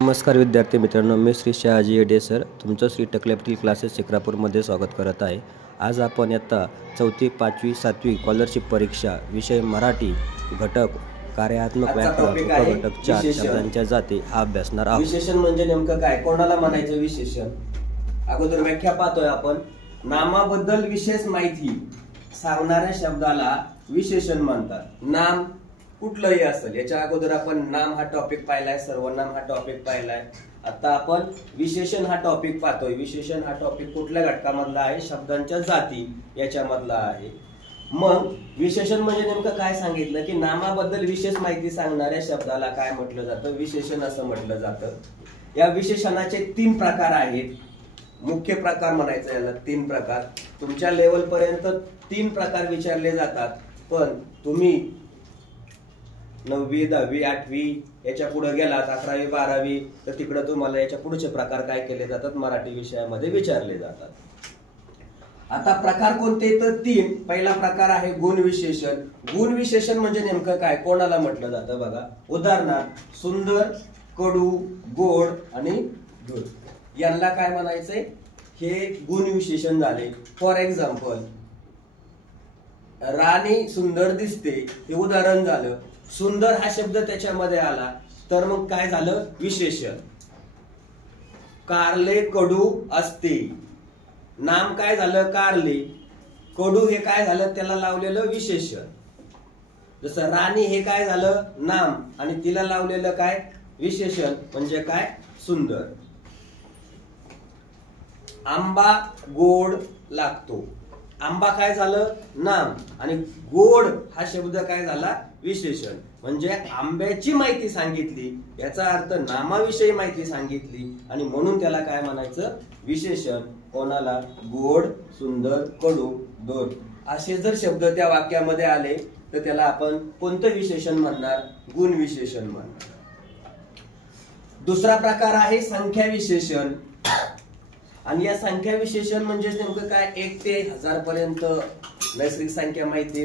नमस्कार विद्यार्थी मित्रांनो, मी श्री शहाजी येडे सर तुमचं श्री टकलॅबतील क्लासेस शिक्रापूरमध्ये स्वागत करत आहे। आज आपण इयत्ता 4थी 5वी 7वी स्कॉलरशिप परीक्षा विषय मराठी घटक कार्यात्मक व्याकरण उपघटक 4 शब्दांच्या जाती हा अभ्यासणार आहोत। विशेषण म्हणजे नेमकं काय, कोणाला म्हणायचं विशेषण? अगोदर व्याख्या पाहतोय आपण। नामाबद्दल विशेष माहिती सांगणाऱ्या शब्दाला विशेषण म्हणतात। नाम कुठलंही असेल, याच्या अगोदर आपण नाम हा टॉपिक पाहिलाय, सर्वनाम हा टॉपिक पाहिलाय। आता आपण विशेषण हा टॉपिक पाहतोय। विशेषण हा टॉपिक कुठल्या घटकामधला आहे? शब्दांच्या जाती याच्यामधला आहे। मग विशेषण म्हणजे नेमकं काय सांगितलं की नामाबद्दल विशेष माहिती सांगणाऱ्या शब्दाला काय म्हटलं जातं? विशेषण असं म्हटलं जातं। या विशेषणाचे 3 प्रकार आहेत, मुख्य प्रकार म्हणायचं याला। 3 प्रकार तुमच्या लेवल पर्यंत 3 प्रकार विचारले जातात, पण तुम्ही 9वी 10वी 8वी याच्या पुढे गेलात, 11वी 12वी, तर तिकडे तुम्हाला याच्या पुढचे प्रकार काय केले जातात? मराठी विषयामध्ये विचारले जातात। आता प्रकार कोणते? तर 3। पहिला प्रकार आहे गुण विशेषण। गुण विशेषण म्हणजे नेमकं काय, कोणाला म्हटलं जातं? बघा, उदाहरणार्थ सुंदर, कडू, गोड आणि धूर यांना काय म्हणायचंय? हे गुण विशेषण झाले। फॉर एक्झाम्पल, राणी सुंदर दिसते हे उदाहरण झालं। सुंदर हा शब्द त्याच्यामध्ये आला तर मग काय झालं? विशेषण। कारले कडू असते, नाम काय झालं? कारले। कडू हे काय झालं? त्याला लावलेलं विशेषण। जसं राणी हे काय झालं? नाम, आणि तिला लावलेलं काय? विशेषण, म्हणजे काय? सुंदर। आंबा गोड लागतो, आंबा काय झालं? नाम, आणि गोड हा शब्द काय झाला? विशेषण। म्हणजे आंब्याची माहिती सांगितली, याचा अर्थ नामाविषयी माहिती सांगितली, आणि म्हणून त्याला काय म्हणायचं? विशेषण। कोणाला? गोड, सुंदर, कडू, गोड असे जर शब्द त्या वाक्यामध्ये आले तर त्याला आपण कोणतं विशेषण म्हणणार? गुण विशेषण म्हणणार। दुसरा प्रकार आहे संख्या विशेषण। आणि या संख्या विशेषण म्हणजे नेमकं काय? 1 ते 1000 पर्यंत नैसर्गिक संख्या माहिती,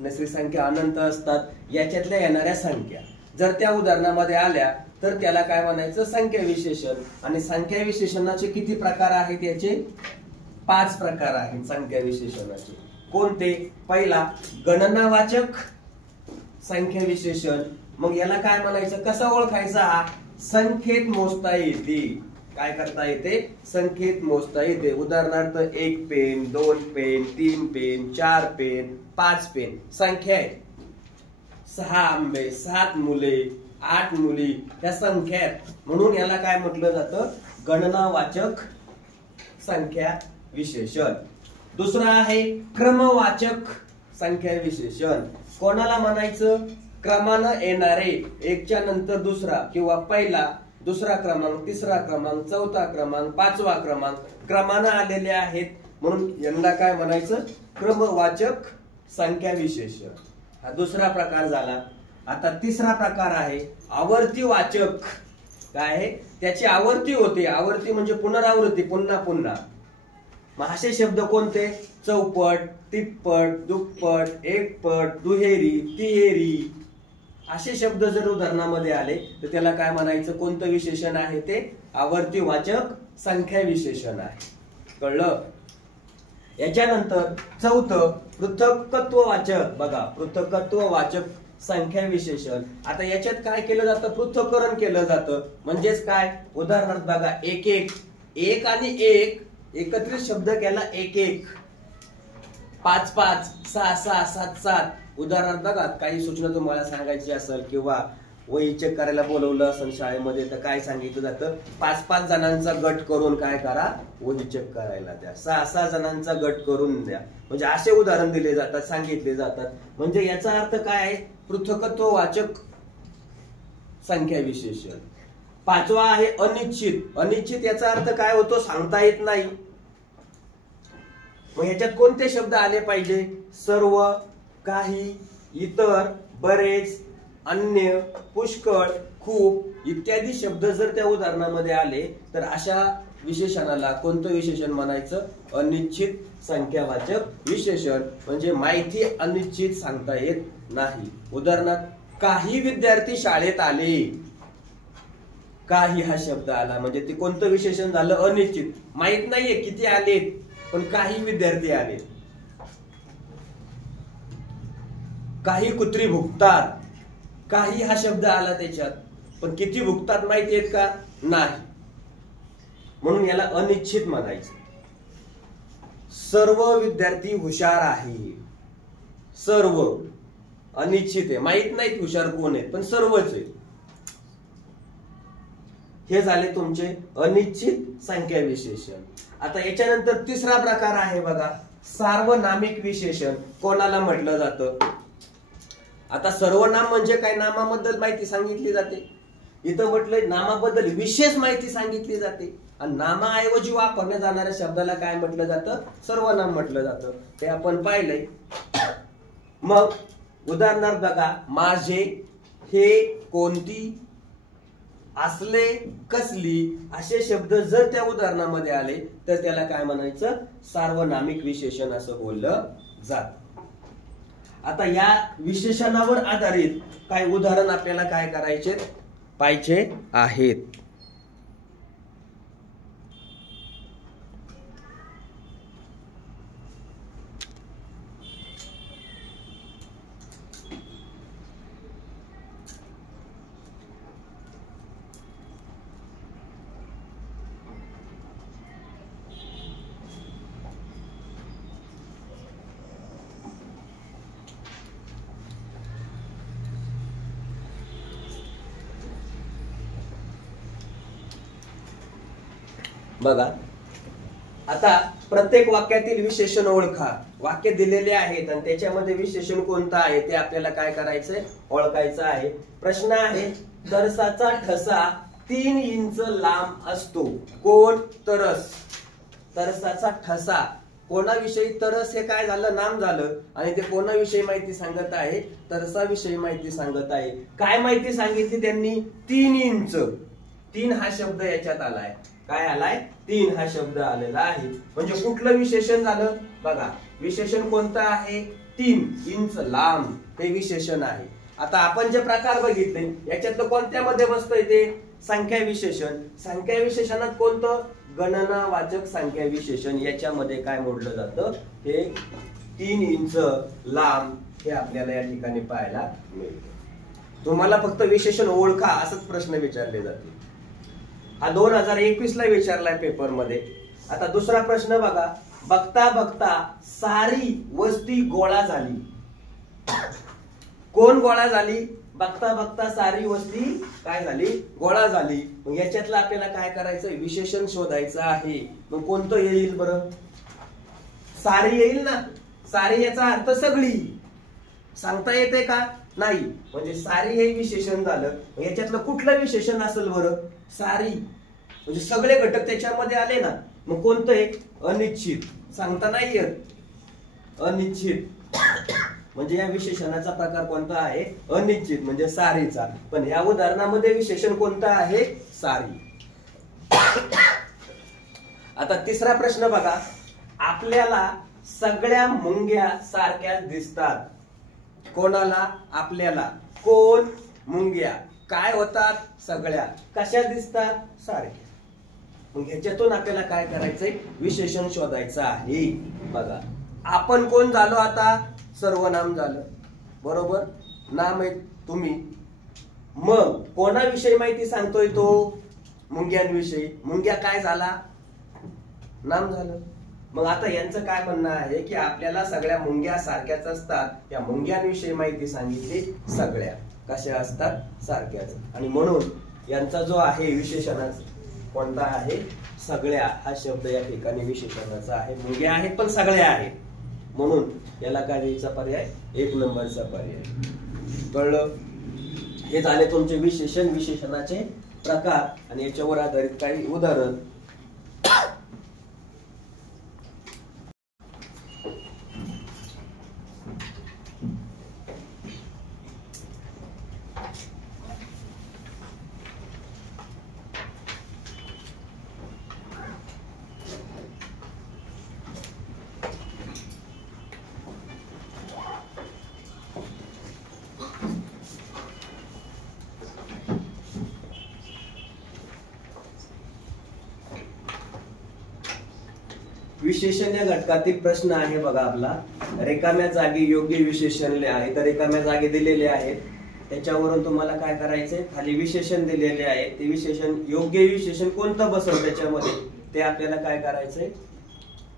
नैसर्गिक संख्या अनंत असतात, याच्यातल्या येणाऱ्या संख्या जर त्या उदाहरणामध्ये आल्या तर त्याला काय म्हणायचं? संख्या विशेषण। आणि संख्या विशेषणाचे किती प्रकार आहेत? याचे 5 प्रकार आहेत संख्या विशेषणाचे। कोणते? पहिला गणनावाचक संख्या विशेषण। मग याला काय म्हणायचं? कसा ओळखायचा? हा संख्येत मोजता येते। काय करता येते? संख्येत मोजता येते। उदाहरणार्थ 1 pen, 2 pen, 3 pen, 4 pen, 5 pen संख्या आहे। 6 आंबे, 7 मुले, 8 मुली या संख्या आहेत, म्हणून याला काय म्हटलं जातं? गणनावाचक संख्या विशेषण। दुसरा आहे क्रमवाचक संख्या विशेषण। कोणाला म्हणायचं? क्रमानं येणारे, 1च्या नंतर दुसरा किंवा पहिला, दुसरा क्रमांक, तिसरा क्रमांक, चौथा क्रमांक, 5वा क्रमांक क्रमानं आलेले आहेत, म्हणून यांना काय म्हणायचं? क्रमवाचक संख्या विशेषण। हा दुसरा प्रकार झाला। आता तिसरा प्रकार आहे आवर्ती वाचक। काय आहे? त्याची आवर्ती होते, आवर्ती म्हणजे पुनरावृत्ती, पुन्हा पुन्हा। मग असे शब्द कोणते? चौपट, तिप्पट, दुप्पट, एकपट, दुहेरी, तिहेरी असे शब्द जर उदाहरणामध्ये आले तर त्याला काय म्हणायचं? कोणतं विशेषण आहे ते? आवर्ती वाचक संख्या विशेषण आहे। कळलं? याच्यानंतर चौथं पृथक्त्ववाचक। बघा, पृथक्त्ववाचक संख्या विशेषण। आता याच्यात काय केलं जातं? पृथक्करण केलं जातं। म्हणजेच काय? उदाहरणार्थ बघा, 1 1 1 आणि 1 एकत्रित शब्द केला 1 1, 5 5, 6 6, 7 7 उदाहरणार्थ बघा, काही सूचना तुम्हाला सांगायची असेल किंवा वही चेक करायला बोलवलं असेल शाळेमध्ये तर काय सांगितलं जातं? 5-5 जणांचा गट करून काय करा? वही चेक करायला द्या। 6-6 जणांचा गट करून द्या। म्हणजे असे उदाहरण दिले जातात, सांगितले जातात। म्हणजे याचा अर्थ काय आहे? पृथक्त्ववाचक संख्या विशेषण। 5वा आहे अनिश्चित। अनिश्चित याचा अर्थ काय होतो? सांगता येत नाही। मग ह्याच्यात कोणते शब्द आले पाहिजे? सर्व, काही, इतर, बरेच, अन्य, पुष्कळ, खूप इत्यादी शब्द जर त्या उदाहरणामध्ये आले तर अशा विशेषणाला कोणतं विशेषण म्हणायचं? अनिश्चित संख्यावाचक विशेषण। म्हणजे माहिती अनिश्चित सांगता येत नाही। उदाहरणार्थ काही विद्यार्थी शाळेत आले, काही हा शब्द आला म्हणजे ते कोणतं विशेषण झालं? अनिश्चित. माहित नाहीये किती आलेत, पण काही विद्यार्थी आले. काही कुत्री भुकतात, काही हा शब्द आला त्याच्यात, पण किती भुकतात माहिती आहेत का? नाही. म्हणून याला अनिश्चित म्हणायचं. सर्व विद्यार्थी हुशार आहे, सर्व. अनिश्चित आहे, माहित नाहीत हुशार कोण आहेत, पण सर्वच आहे. हे झाले तुमचे अनिश्चित संख्या विशेषण. आता याच्यानंतर तिसरा प्रकार आहे बघा, सार्वनामिक विशेषण. कोणाला म्हटलं जातं? आता सर्वनाम म्हणजे काय? नामाबद्दल माहिती सांगितली जाते. इथं म्हटलंय नामाबद्दल विशेष माहिती सांगितली जाते, आणि नामाऐवजी वापरल्या जाणाऱ्या शब्दाला काय म्हटलं जातं? सर्वनाम म्हटलं जातं. ते आपण पाहिलंय. मग उदाहरणार्थ बघा, माझे, हे, कोणती, असले, कसली असे शब्द जर त्या उदाहरणामध्ये आले तर त्याला काय म्हणायचं? सार्वनामिक विशेषण असं बोललं जात. आता या विशेषणावर आधारित काही उदाहरण आपल्याला काय करायचे? पाहिजे आहेत. बघा, आता प्रत्येक वाक्यातील विशेषण ओळखा. वाक्य दिलेले आहेत आणि त्याच्यामध्ये विशेषण कोणतं आहे ते आपल्याला काय करायचंय? ओळखायचं आहे. प्रश्न आहे, तरसाचा ठसा 3 इंच लांब असतो. कोण? तरस. तरसाचा ठसा कोणाविषयी? तरस हे काय झालं? नाम झालं. आणि ते कोणाविषयी माहिती सांगत आहे? तरसाविषयी माहिती सांगत आहे. काय माहिती सांगितली त्यांनी? 3 इंच. 3 हा शब्द याच्यात आलाय. काय आलाय? 3 हा शब्द आलेला आहे. म्हणजे कुठलं विशेषण झालं? बघा, विशेषण कोणतं आहे? 3 इंच लांब हे विशेषण आहे. आता आपण जे प्रकार बघितले याच्यातलं कोणत्यामध्ये बसतंय ते? संख्या विशेषण. संख्या विशेषणात कोणतं? गणनावाचक संख्या विशेषण. याच्यामध्ये काय मोडलं जातं? हे 3 इंच लांब हे आपल्याला या ठिकाणी पाहायला मिळतं. तुम्हाला फक्त विशेषण ओळखा असंच प्रश्न विचारले जाते. हा 2021 ला विचारलाय पेपर मध्ये. आता दुसरा प्रश्न बघा, बघता बघता सारी वस्ती गोळा झाली. कोण गोळा झाली? बघता बघता सारी वस्ती काय झाली? गोळा झाली. मग याच्यातलं आपल्याला काय करायचं? विशेषण शोधायचं आहे. मग कोणतं येईल बरं? सारी येईल ना. सारी याचा अर्थ सगळी. सांगता येते का? नाही. म्हणजे सारी हे विशेषण झालं. याच्यातलं कुठलं विशेषण असेल बरं? सारी. म्हणजे सगळे घटक त्याच्यामध्ये आले ना. मग कोणतं एक? अनिश्चित. सांगता नाही येत. अनिश्चित. म्हणजे या विशेषणाचा प्रकार कोणता आहे? अनिश्चित, म्हणजे सारीचा. पण या उदाहरणामध्ये विशेषण कोणतं आहे? सारी. आता तिसरा प्रश्न बघा, आपल्याला सगळ्या मुंग्या सारख्या दिसतात. कोणाला? आपल्याला. कोण? मुंग्या. काय होतात? सगळ्या. कशा दिसतात? सारख्या. मग ह्याच्यातून आपल्याला काय करायचंय? विशेषण शोधायचं आहे. बघा, आपण कोण झालो आता? सर्वनाम झालं. बरोबर? नाम आहे तुम्ही. मग कोणाविषयी माहिती सांगतोय तो? मुंग्यांविषयी. मुंग्या काय झाला? नाम झालं. मग आता यांचं काय म्हणणं आहे की आपल्याला सगळ्या मुंग्या सारख्याच असतात. या मुंग्यांविषयी माहिती सांगितली. सगळ्या कशा असतात? सारख्याच. आणि म्हणून यांचा जो आहे विशेषणाचा कोणता आहे? सगळ्या हा शब्द या ठिकाणी विशेषणाचा आहे. मुंग्या आहेत पण सगळ्या आहेत, म्हणून याला काय द्यायचा पर्याय? 1 नंबरचा पर्याय. कळलं? हे झाले तुमचे विशेषण, विशेषणाचे प्रकार आणि याच्यावर आधारित काही उदाहरण. विशेषण या घटकातील प्रश्न आहे बघा आपला. रिकाम्या जागी योग्य विशेषण लिहा. तर रिकाम्या जागी दिलेले आहेत, त्याच्यावरून तुम्हाला काय करायचंय, खाली विशेषण दिलेले आहे, ते विशेषण योग्य विशेषण कोणतं बसेल त्याच्यामध्ये ते आपल्याला काय करायचंय,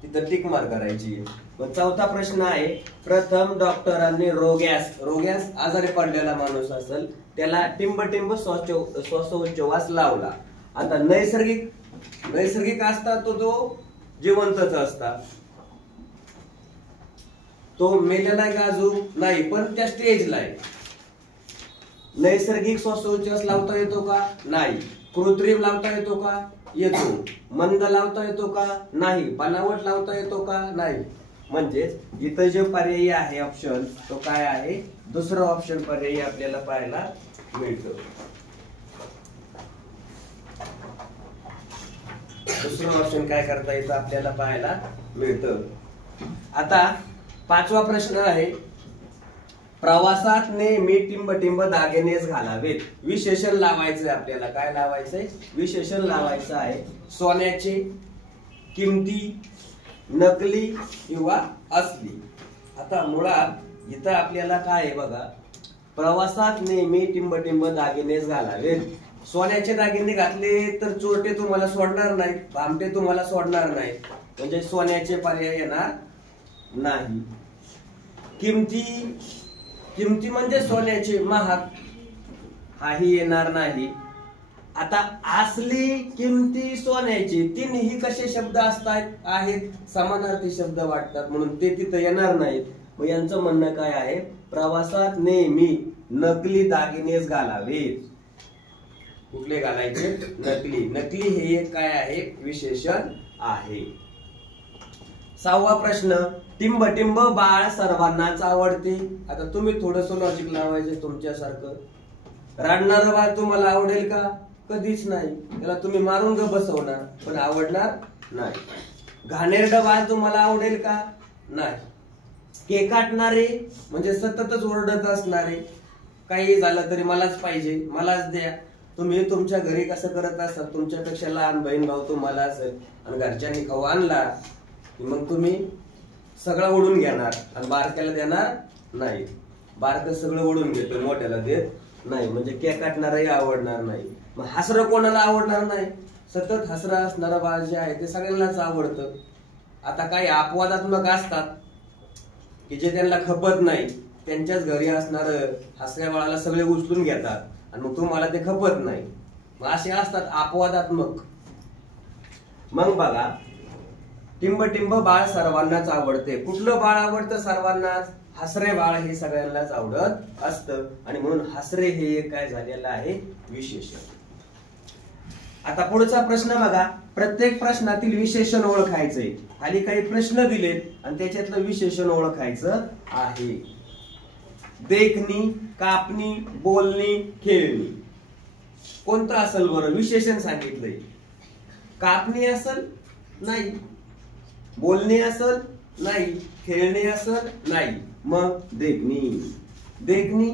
तिथं टिक मार्क करायची. मग चौथा प्रश्न आहे, प्रथम डॉक्टरांनी रोग्यास आजारी पडलेला माणूस असेल त्याला टिंब श्वासोच्छवास लावला. आता नैसर्गिक असतात तो जिवंतच असतात, तो मेलेला आहे का अजून नाही, पण त्या स्टेजला आहे. नैसर्गिक श्वासोच्छवास लावता येतो का नाही, कृत्रिम लावता येतो का येतो, मंद लावता येतो का नाही, बनावट लावता येतो का नाही. म्हणजेच इथं जे पर्यायी आहे ऑप्शन तो काय आहे, दुसरा ऑप्शन पर्यायी आपल्याला पाहायला मिळतो. दुसरं ऑप्शन काय करता येतं आपल्याला पाहायला मिळतं. आता पाचवा प्रश्न आहे, प्रवासात नेहमी टिंब दागिनेच घालावेत. विशेषण लावायचंय आपल्याला, काय लावायचंय, विशेषण लावायचं आहे. सोन्याचे, किमती, नकली किंवा असली. आता मुळात इथं आपल्याला काय आहे बघा, प्रवासात नेहमी टिंब दागिनेच घालावेत. सोन्याचे दागिने घातले तर चोरटे तुम्हाला सोडणार नाहीत, भामटे तुम्हाला सोडणार नाहीत, म्हणजे सोन्याचे पर्याय येणार नाही. किमती म्हणजे सोन्याचे महाग, हाही येणार नाही. आता असली, किमती, सोन्याची तिन्ही कसे शब्द असतात, आहेत समानार्थी शब्द वाटतात, म्हणून ते तिथं येणार नाहीत. मग यांचं म्हणणं काय आहे, प्रवासात नेहमी नकली दागिनेच घालावेत. कुठले घालायचे, नकली हे एक काय आहे, विशेषण आहे. सहावा प्रश्न, टिंब बाळ सर्वांनाच आवडते. आता तुम्ही थोडस लॉजिक लावायचे तुमच्यासारखं. रडणारं बाळ तुम्हाला आवडेल का, कधीच नाही, त्याला तुम्ही मारून ग बसवणार पण आवडणार नाही. घाणेरडं बाळ तुम्हाला आवडेल का, नाही. केकाटणारे म्हणजे सततच ओरडत असणारे, काही झालं तरी मलाच पाहिजे, मलाच द्या. तुम्ही तुमच्या घरी कसं करत असतात, तुमच्यापेक्षा लहान बहीण भाऊ तुम्हाला असेल आणि घरच्यांनी खाऊ आणला की मग तुम्ही सगळं ओढून घेणार आणि बारक्याला देणार नाही. बारक सगळं ओढून घेतो, मोठ्याला देत नाही. म्हणजे केक काटणारही आवडणार नाही. मग हसरं कोणाला आवडणार नाही, सतत हसरं असणारं बाळ जे आहे ते सगळ्यांनाच आवडतं. आता काही अपवादात्मक असतात की जे त्यांना खपत नाही, त्यांच्याच घरी असणार हसऱ्या बाळाला सगळे उचलून घेतात आणि मग तुम्हाला ते खपत नाही. मग असे असतात अपवादात्मक. मग बघा, टिंब बाळ सर्वांनाच आवडते. कुठलं बाळ आवडतं सर्वांनाच, हसरे बाळ हे सगळ्यांनाच आवडत असतं आणि म्हणून हसरे हे एक काय झालेलं आहे, विशेषण. आता पुढचा प्रश्न बघा, प्रत्येक प्रश्नातील विशेषण ओळखायचंय. खाली काही प्रश्न दिलेत आणि त्याच्यातलं विशेषण ओळखायचं आहे. देखणी, कापणी, बोलणी, खेळणी. कोणतं असेल बरं, विशेषण सांगितलंय. कापणी असेल नाही, बोलणे असेल नाही, खेळणे असेल नाही, मग देखणी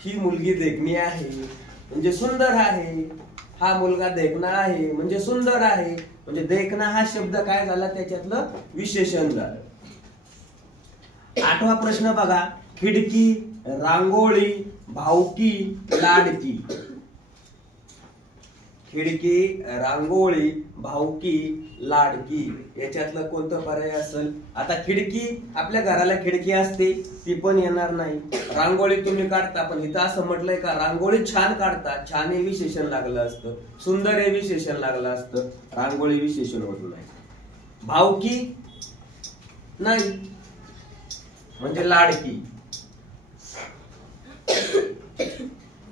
ही मुलगी देखणी आहे म्हणजे सुंदर आहे, हा मुलगा देखणा आहे म्हणजे सुंदर आहे. म्हणजे देखणा हा शब्द काय झाला, त्याच्यातलं विशेषण झालं. आठवा प्रश्न बघा, खिडकी, रांगोळी, भावकी, लाडकी. खिडकी, रांगोळी, भावकी, लाडकी याच्यातलं कोणतं पर्याय असेल. आता खिडकी, आपल्या घराला खिडकी असते, ती पण येणार नाही. रांगोळी तुम्ही काढता, पण इथं असं म्हटलंय का रांगोळी छान काढता, छान हे विशेषण लागलं असतं, सुंदर हे विशेषण लागलं असतं, रांगोळी विशेषण होत नाही. भावकी नाही म्हणजे लाडकी.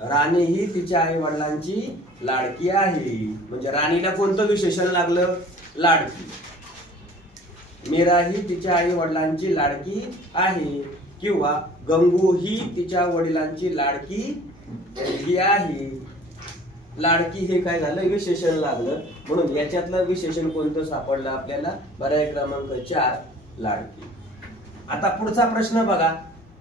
राणी ही तिच्या आई वडिलांची लाडकी आहे म्हणजे राणीला कोणतं विशेषण लागलं, लाडकी. मीरा ही तिच्या आई वडिलांची लाडकी आहे किंवा गंगू ही तिच्या वडिलांची लाडकी मुलगी आहे. लाडकी हे काय झालं, विशेषण लागलं. म्हणून याच्यातलं विशेषण कोणतं सापडलं आपल्याला, पर्याय क्रमांक 4 लाडकी. आता पुढचा प्रश्न बघा,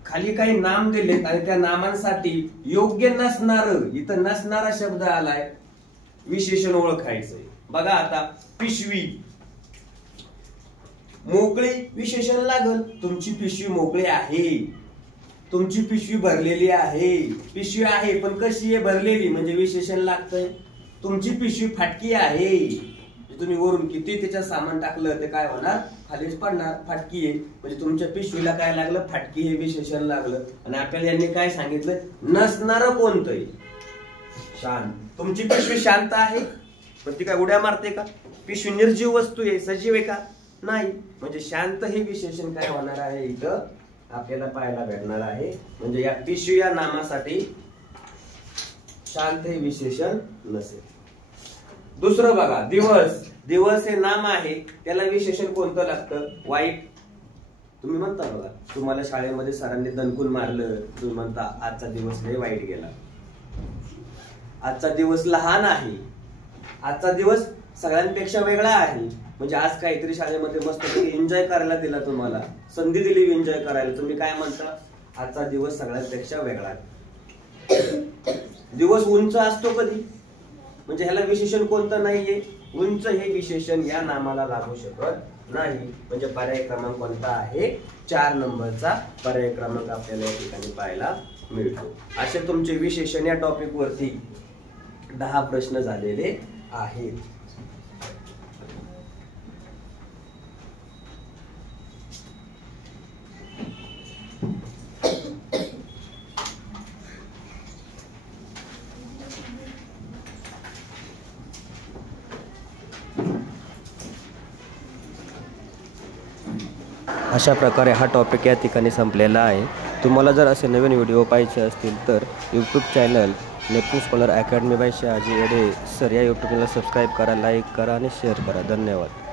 खाली काही नाम दिलेत आणि त्या नामांसाठी योग्य नसणार, इथं नसणारा शब्द आलाय, विशेषण ओळखायचंय. बघा आता, पिशवी, मोकळी विशेषण लागल. तुमची पिशवी मोकळी आहे, तुमची पिशवी भरलेली आहे. पिशवी आहे पण कशी आहे? भरलेली, म्हणजे विशेषण लागतंय. तुमची पिशवी फाटकी आहे, तुम्ही वरून किती त्याच्यात सामान टाकलं ते काय होणार? खालीच पडणार. फाटकी आहे म्हणजे तुमच्या पिशवीला काय लागलं? फाटकी हे विशेषण लागलं. आणि आपल्याला यांनी काय सांगितलं? नसणार कोणतंही शांत. तुमची पिशवी शांत आहे पण ती काय उड्या मारते का? पिशवी निर्जीव वस्तू आहे, सजीव आहे का? नाही. म्हणजे शांत हे विशेषण काय होणार आहे? इथं आपल्याला पाहायला भेटणार आहे. म्हणजे या पिशवी या नामासाठी शांत हे विशेषण नसेल. दुसरं बघा, दिवस. दिवस हे नाम आहे, त्याला विशेषण कोणतं लागतं? वाईट. तुम्ही म्हणता बघा, तुम्हाला शाळेमध्ये सरांनी दणकून मारलं, तुम्ही म्हणता आजचा दिवस लय वाईट गेला. आजचा दिवस लहान आहे, आजचा दिवस सगळ्यांपेक्षा वेगळा आहे. म्हणजे आज काहीतरी शाळेमध्ये मस्त एन्जॉय करायला दिला, तुम्हाला संधी दिली एन्जॉय करायला, तुम्ही काय म्हणता? आजचा दिवस सगळ्यांपेक्षा वेगळा आहे. दिवस उंच असतो कधी? म्हणजे ह्याला विशेषण कोणतं नाहीये? उंच हे विशेषण या नामाला लागू शकत नाही. म्हणजे पर्याय क्रमांक कोणता आहे? 4 नंबरचा पर्याय क्रमांक आपल्याला या ठिकाणी पाहायला मिळतो. असे तुमचे विशेषण या टॉपिक वरती 10 प्रश्न झालेले आहेत. अशा प्रकारे हा टॉपिक या ठिकाणी संपलेला आहे. तुम्हाला जर असे नवीन व्हिडिओ पाहायचे असतील तर यूट्यूब चॅनल नेपथून scholar academy by Shahaji Yede sir या यूट्यूब चॅनलला सबस्क्राईब करा, लाईक करा आणि शेअर करा. धन्यवाद.